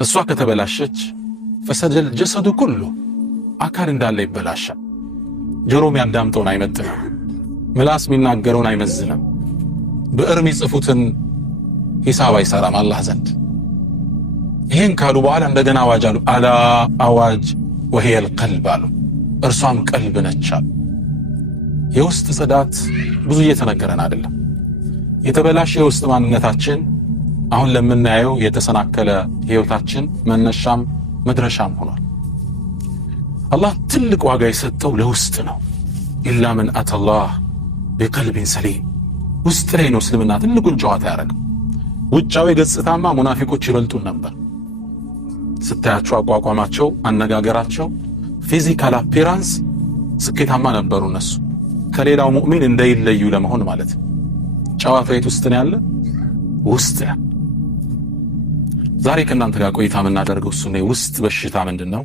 እሷ ከተበላሸች ፈሰደል ጀሰዱ ኩሉ አካል እንዳለ ይበላሻል። ጆሮ የሚያዳምጠውን አይመጥንም፣ ምላስ የሚናገረውን አይመዝንም፣ ብዕር የሚጽፉትን ሂሳብ አይሰራም አላህ ዘንድ። ይህን ካሉ በኋላ እንደገና አዋጅ አሉ። አላ አዋጅ ወሂየል ቀልብ አሉ፣ እርሷም ቀልብ ነች አሉ። የውስጥ ጽዳት ብዙ እየተነገረን አይደለም። የተበላሸ የውስጥ ማንነታችን አሁን ለምናየው የተሰናከለ ህይወታችን መነሻም መድረሻም ሆኗል። አላህ ትልቅ ዋጋ የሰጠው ለውስጥ ነው። ኢላ መን አተላህ ቢቀልቢን ሰሊም፣ ውስጥ ላይ ነው እስልምና ትልቁን ጨዋታ ያደረገው። ውጫዊ ገጽታማ ሙናፊቆች ይበልጡን ነበር። ስታያቸው አቋቋማቸው፣ አነጋገራቸው፣ ፊዚካል አፒራንስ ስኬታማ ነበሩ። እነሱ ከሌላው ሙእሚን እንዳይለዩ ለመሆን ማለት ነው። ጨዋታ የት ውስጥ ነው ያለ? ውስጥ ነው። ዛሬ ከእናንተ ጋር ቆይታ የምናደርገው እሱ ነው። ውስጥ በሽታ ምንድን ነው?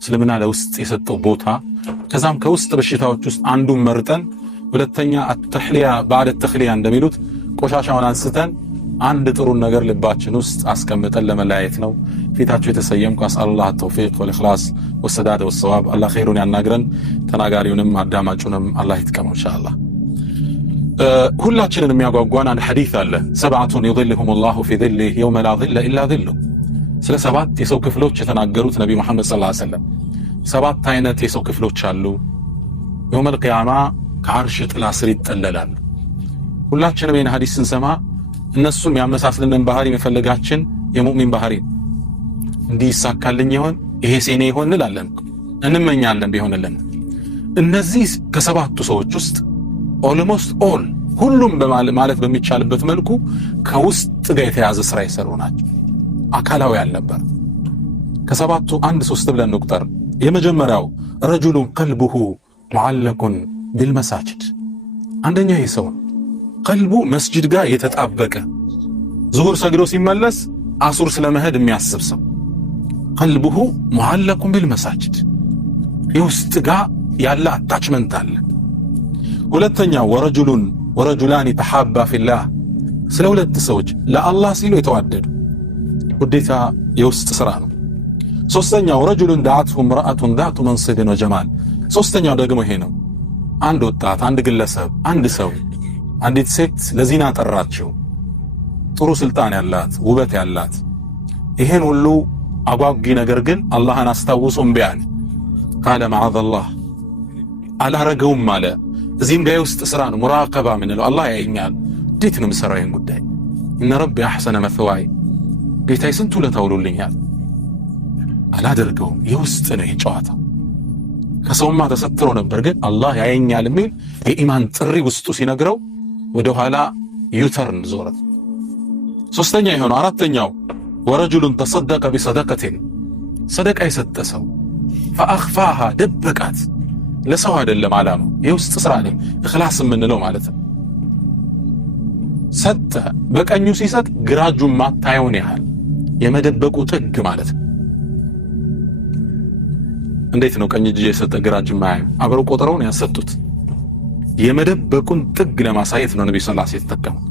እስልምና ለውስጥ የሰጠው ቦታ፣ ከዛም ከውስጥ በሽታዎች ውስጥ አንዱን መርጠን ሁለተኛ አተህሊያ ባዕደ ተህሊያ እንደሚሉት ቆሻሻውን አንስተን አንድ ጥሩን ነገር ልባችን ውስጥ አስቀምጠን ለመለያየት ነው ፊታቸው የተሰየምኩ። አስአላህ ተውፊቅ ወልኢኽላስ ወሰዳድ ወሰዋብ። አላህ ኸይሩን ያናግረን፣ ተናጋሪውንም አዳማጩንም አላህ ይጥቀመው ኢንሻአላህ። ሁላችንን የሚያጓጓን አንድ ሐዲስ አለ። ሰብዓቱን ይظልሁሙላሁ ፊ ظله የውመ ላ ظለ ኢላ ظله። ስለ ሰባት የሰው ክፍሎች የተናገሩት ነቢ መሐመድ ሰለላሁ ዐለይሂ ወሰለም ሰባት አይነት የሰው ክፍሎች አሉ። የውመል ቂያማ ከዓርሽ ጥላ ስር ይጠለላሉ። ሁላችንም ይህን ሐዲስ ስንሰማ እነሱም ያመሳስልንን ባህሪ መፈለጋችን የሙእሚን ባህሪ እንዲህ ይሳካልኝ ይሆን ይሄ ሴኔ ይሆን እንላለን፣ እንመኛለን ቢሆንልን። እነዚህ ከሰባቱ ሰዎች ውስጥ ኦልሞስት ኦል ሁሉም ማለት በሚቻልበት መልኩ ከውስጥ ጋር የተያዘ ስራ የሰሩ ናቸው። አካላዊ ያልነበር ከሰባቱ አንድ ሶስት ብለን እንቁጠር። የመጀመሪያው ረጁሉን ቀልቡሁ ሙዓለቁን ቢልመሳጅድ። አንደኛ ይህ ሰው ቀልቡ መስጂድ ጋር የተጣበቀ ዙሁር ሰግዶ ሲመለስ አሱር ስለመሄድ የሚያስብ ሰው። ቀልቡሁ ሙዓለቁን ቢልመሳጅድ፣ የውስጥ ጋር ያለ አታችመንት አለ። ሁለተኛው ወረጁላን ተሓባ ፊላህ፣ ስለ ሁለት ሰዎች ለአላህ ሲሉ የተዋደዱ ውዴታ የውስጥ ስራ ነው። ሶስተኛው ረጁሉን ዳዓትሁ እምረአቱን ዛቱ መንስብን ወጀማል። ሶስተኛው ደግሞ ይሄ ነው። አንድ ወጣት፣ አንድ ግለሰብ፣ አንድ ሰው አንዲት ሴት ለዚና ጠራችው፣ ጥሩ ስልጣን ያላት ውበት ያላት። ይሄን ሁሉ አጓጊ ነገር ግን አላህን አስታውሶ እምቢ አለ። ቃለ መዓዘላህ አላረገውም አለ። እዚህም ጋር የውስጥ ስራ ነው። ሙራቀባ ምንለው አላህ ያየኛል፣ እንዴት ነው የምሰራው ይህን ጉዳይ? እነ ረቢ አሕሰነ መትዋይ፣ ጌታዬ ስንት ውለታ ውሎልኛል፣ አላደርገውም። የውስጥ ነው ይህ ጨዋታ። ከሰውማ ተሰትሮ ነበር፣ ግን አላህ ያየኛል የሚል የኢማን ጥሪ ውስጡ ሲነግረው ወደ ኋላ ዩተርን ዞረት። ሶስተኛ የሆነው አራተኛው ወረጁሉን ተሰደቀ ቢሰደቀትን፣ ሰደቃ የሰጠ ሰው ፈአኽፋሃ፣ ደበቃት። ለሰው አይደለም ዓላማው፣ የውስጥ ስራ ነው ኢኽላስ የምንለው ማለት ነው። ሰጠ፣ በቀኙ ሲሰጥ ግራ እጁን ማታየውን ያህል የመደበቁ ጥግ ማለት ነው። እንዴት ነው ቀኝ እጅ የሰጠ ግራ እጅ ማያየው? አብረው ቆጥረው ነው ያሰጡት። የመደበቁን ጥግ ለማሳየት ነው ነብዩ ሰለላሁ ዐለይሂ ወሰለም የተጠቀሙት።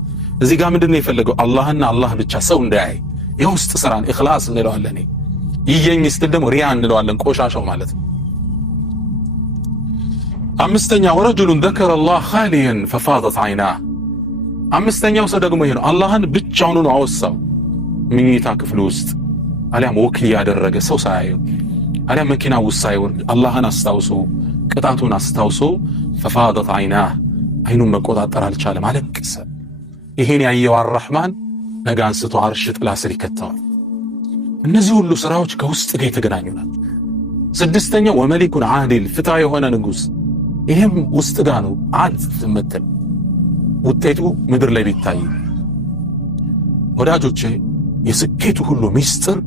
እዚህ ጋር ምንድነው የፈለገው? አላህና አላህ ብቻ ሰው እንዳያይ የውስጥ ስራን ኢኽላስ እንለዋለን። ይየኝ ስትል ደግሞ ሪያ እንለዋለን፣ ቆሻሻው ማለት ነው። አምስተኛ ወረጁሉን ዘከረ አላህ ኻሊየን ፈፋደት ዐይናህ። አምስተኛው ሰው ደግሞ ይሄ ነው። አላህን ብቻውን ነው አወሳው መኝታ ክፍል ውስጥ አሊያም ወክል ያደረገ ሰው ሳያየው አሊያም መኪና ውስጥ ሳይወርድ አላህን አስታውሶ ቅጣቱን አስታውሶ ፈፋደት ዐይናህ፣ አይኑን መቆጣጠር አልቻለም፣ አለቀሰ። ይሄን ያየው አርረሕማን ነገ አንስቶ ዓርሽ ጥላ ስር ይከተዋል። እነዚህ ሁሉ ስራዎች ከውስጥ ጋር የተገናኙ ናቸው። ስድስተኛው ወመሊኩን ዓዲል፣ ፍትሃ የሆነ ንጉሥ። ይሄም ውስጥ ጋር ነው። ዓድ ትምትል ውጤቱ ምድር ላይ ቢታይ ወዳጆቼ፣ የስኬቱ ሁሉ ሚስጥር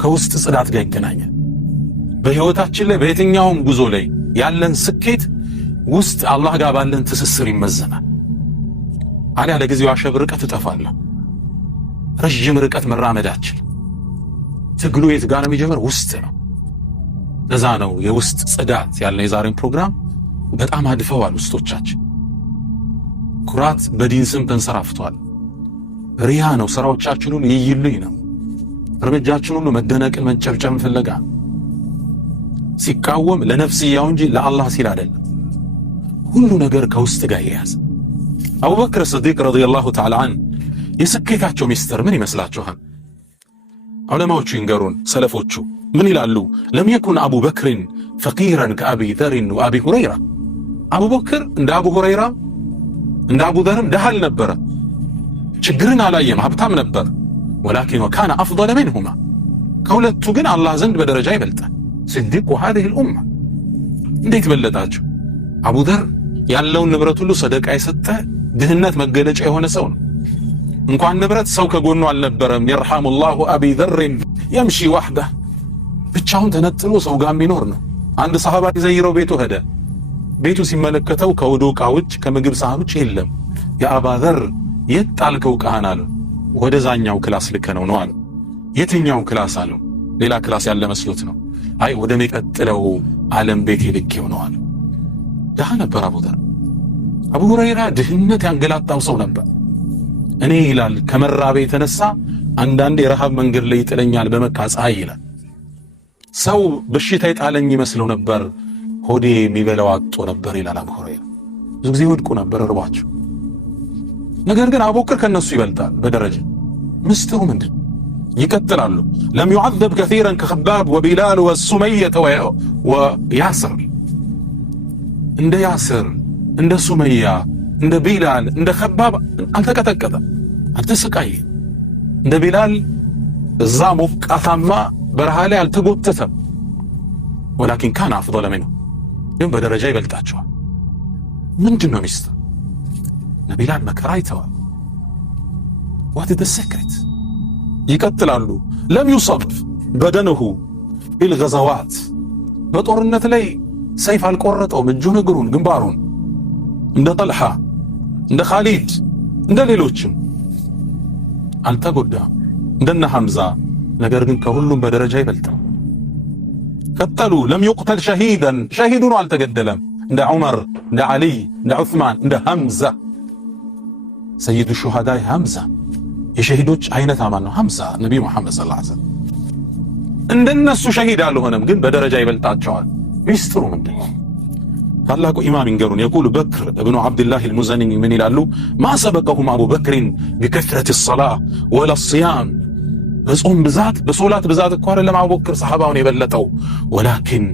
ከውስጥ ጽዳት ጋር ይገናኛል። በህይወታችን ላይ በየትኛውም ጉዞ ላይ ያለን ስኬት ውስጥ አላህ ጋር ባለን ትስስር ይመዘናል። አሊያ ለጊዜው አሸብርቀህ ትጠፋለህ። ረጅም ርቀት መራመዳችን ትግሉ የት ጋር ነው የሚጀምር? ውስጥ ነው። ለዛ ነው የውስጥ ጽዳት ያለን። የዛሬን ፕሮግራም በጣም አድፈዋል ውስጦቻችን። ኩራት በዲን ስም ተንሰራፍቷል። ሪያ ነው፣ ስራዎቻችን ሁሉ ይይልኝ ነው። እርምጃችን ሁሉ መደነቅን መንጨብጨብ ፍለጋ ሲቃወም ለነፍስያው እንጂ ለአላህ ሲል አይደለም። ሁሉ ነገር ከውስጥ ጋር ይያዝ። አቡበክር ስዲቅ ረዲየላሁ ተዓላ ዐን የስኬታቸው ሚስጥር ምን ይመስላችኋል? ዑለማዎቹ ይንገሩን፣ ሰለፎቹ ምን ይላሉ? ለም የኩን አቡበክርን ፈቂረን ከአቢ ዘርን ወአቢ ሁረይራ። አቡበክር እንደ አቡ ሁረይራ እንደ አቡ ዘርም ደሃ አልነበረ፣ ችግርን አላየም፣ ሀብታም ነበር። ወላኪን ወካነ አፍضለ ሚንሁማ፣ ከሁለቱ ግን አላህ ዘንድ በደረጃ ይበልጣል። ስዲቅ ወሃዚህ ልኡማ እንዴት በለጣቸው? አቡ ዘር ያለውን ንብረት ሁሉ ሰደቃ የሰጠ ድህነት መገለጫ የሆነ ሰው ነው። እንኳን ንብረት ሰው ከጎኑ አልነበረም። የርሐሙላሁ አቢ ዘርን የምሺ ዋህዳ፣ ብቻውን ተነጥሎ ሰው ጋር የሚኖር ነው። አንድ ሰሃባ ይዘይረው ቤቱ ሄደ። ቤቱ ሲመለከተው ከውዱ ዕቃ ውጭ ከምግብ ሳህን ውጭ የለም። የአባ ዘር የት ጣልከው ዕቃህን አለው። ወደዛኛው ክላስ ልከነው ነው አለው። የትኛው ክላስ አለው። ሌላ ክላስ ያለ መስሎት ነው። አይ ወደሚቀጥለው ዓለም ቤት ልኬው ነው አለው። ደሃ ነበር አቡ ዘር። አቡ ሁረይራ ድህነት ያንገላጣው ሰው ነበር። እኔ ይላል ከመራቤ የተነሳ አንዳንዴ የረሃብ መንገድ ላይ ይጥለኛል በመካ ፀሐይ ይላል። ሰው በሽታ የጣለኝ ይመስለው ነበር፣ ሆዴ የሚበላው አጥቶ ነበር ይላል አቡ ሁረይራ። ብዙ ጊዜ ወድቁ ነበር እርባቸው። ነገር ግን አቡበክር ከነሱ ይበልጣል በደረጃ። ምስጢሩ ምንድን? ይቀጥላሉ። ለም ዩዐዘብ ከሲረን ከኸባብ ወቢላል ወሱመየተ ወያስር። እንደ ያስር፣ እንደ ሱመያ፣ እንደ ቢላል፣ እንደ ኸባብ አልተቀጠቀጠም፣ አልተሰቃየም። እንደ ቢላል እዛ ሞቃታማ በረሃ ላይ አልተጎተተም። ወላኪን ካነ አፍضለ ሚንሁ፣ ግን በደረጃ ይበልጣቸዋል። ምንድን ነው ሚስጥር? ነቢላል መከራ አይተዋል። ዋት ኢዝ ዘ ሴክሬት? ይቀጥላሉ። ለም ዩሰብ በደንሁ ቢልገዘዋት፣ በጦርነት ላይ ሰይፍ አልቆረጠውም እጁን፣ እግሩን፣ ግንባሩን። እንደ ጠልሓ፣ እንደ ኻሊድ፣ እንደ ሌሎችም አልተጎዳም፣ እንደነ ሐምዛ። ነገር ግን ከሁሉም በደረጃ ይበልጣል። ቀጠሉ። ለም ዩቅተል ሸሂደን፣ ሸሂድ ሆኖ አልተገደለም። እንደ ዑመር፣ እንደ ዓሊይ፣ እንደ ዑስማን፣ እንደ ሐምዛ። ሰይዱ ሹሃዳይ ሐምዛ፣ የሸሂዶች አይነት አማን ነው ሐምዛ። ነቢዩ መሐመድ ሰለላሁ ዐለይሂ ወሰለም እንደነሱ ሸሂድ አልሆነም፣ ግን በደረጃ ይበልጣቸዋል። ሚስጥሩ ምንድን ነው? ታላቁ ኢማም ይንገሩን። የቁሉ በክር እብኑ ዓብድላህ አልሙዘኒ ምን ይላሉ? ማ ሰበቀሁም አቡበክርን ቢከትረት ሰላህ ወላ ሲያም፣ በጾም ብዛት በሶላት ብዛት እኮ አይደለም አቡበክር ሰሓባውን የበለጠው፣ ወላኪን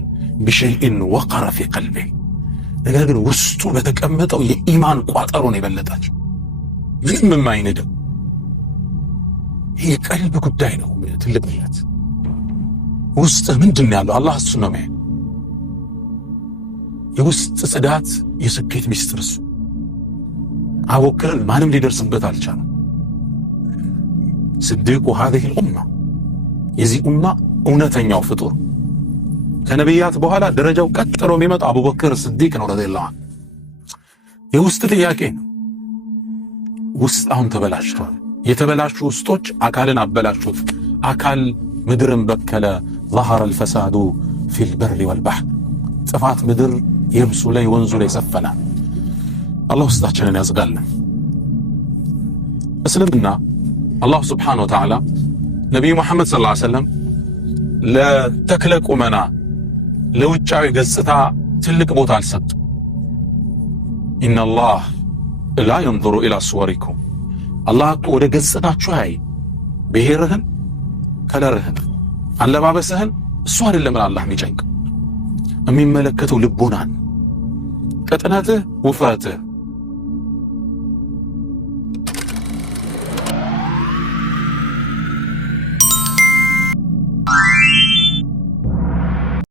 ቢሸይእን ወቀረ ፊ ቀልቢ፣ ነገር ግን ውስጡ በተቀመጠው የኢማን ቋጠሮ ነው የበለጣቸው። ምንም የማይንደው ይህ የቀልብ ጉዳይ ነው። ትልቅነት ውስጥ ምንድን ያለው አላህ እሱ ነው የሚያየው። የውስጥ ጽዳት የስኬት ሚስጥር እሱ። አቡበክርን ማንም ሊደርስበት አልቻለም። ስዲቁ ሃዚህ ልኡማ፣ የዚህ ኡማ እውነተኛው ፍጡር ከነቢያት በኋላ ደረጃው ቀጥሎ የሚመጣው አቡበክር ስዲቅ ነው ረዲየላሁ ዐንሁ። የውስጥ ጥያቄ ነው። ውስጥ አሁን ተበላሽቷል። የተበላሹ ውስጦች አካልን አበላሹት። አካል ምድርን በከለ። ظهر الفساد في البر والبحر፣ ጥፋት ምድር የብሱ ላይ ወንዙ ላይ ሰፈነ። አላህ ውስጣችንን ያጽዳልን። እስልምና አላህ ስብሓነሁ ወተዓላ ነቢዩ መሐመድ ሰለላሁ ዐለይሂ ወሰለም ለተክለ ቁመና ለውጫዊ ገጽታ ትልቅ ቦታ አልሰጡም። ኢነላህ ላ የንظሩ ኢላ ሱወሪኩም፣ አላህ እኮ ወደ ገጽታችሁ አይ፣ ብሔርህን፣ ከለርህን፣ አለባበስህን እሱ አይደለም አላህ የሚጨንቀው። የሚመለከተው ልቦናን፣ ቅጥነትህ፣ ውፍረትህ፣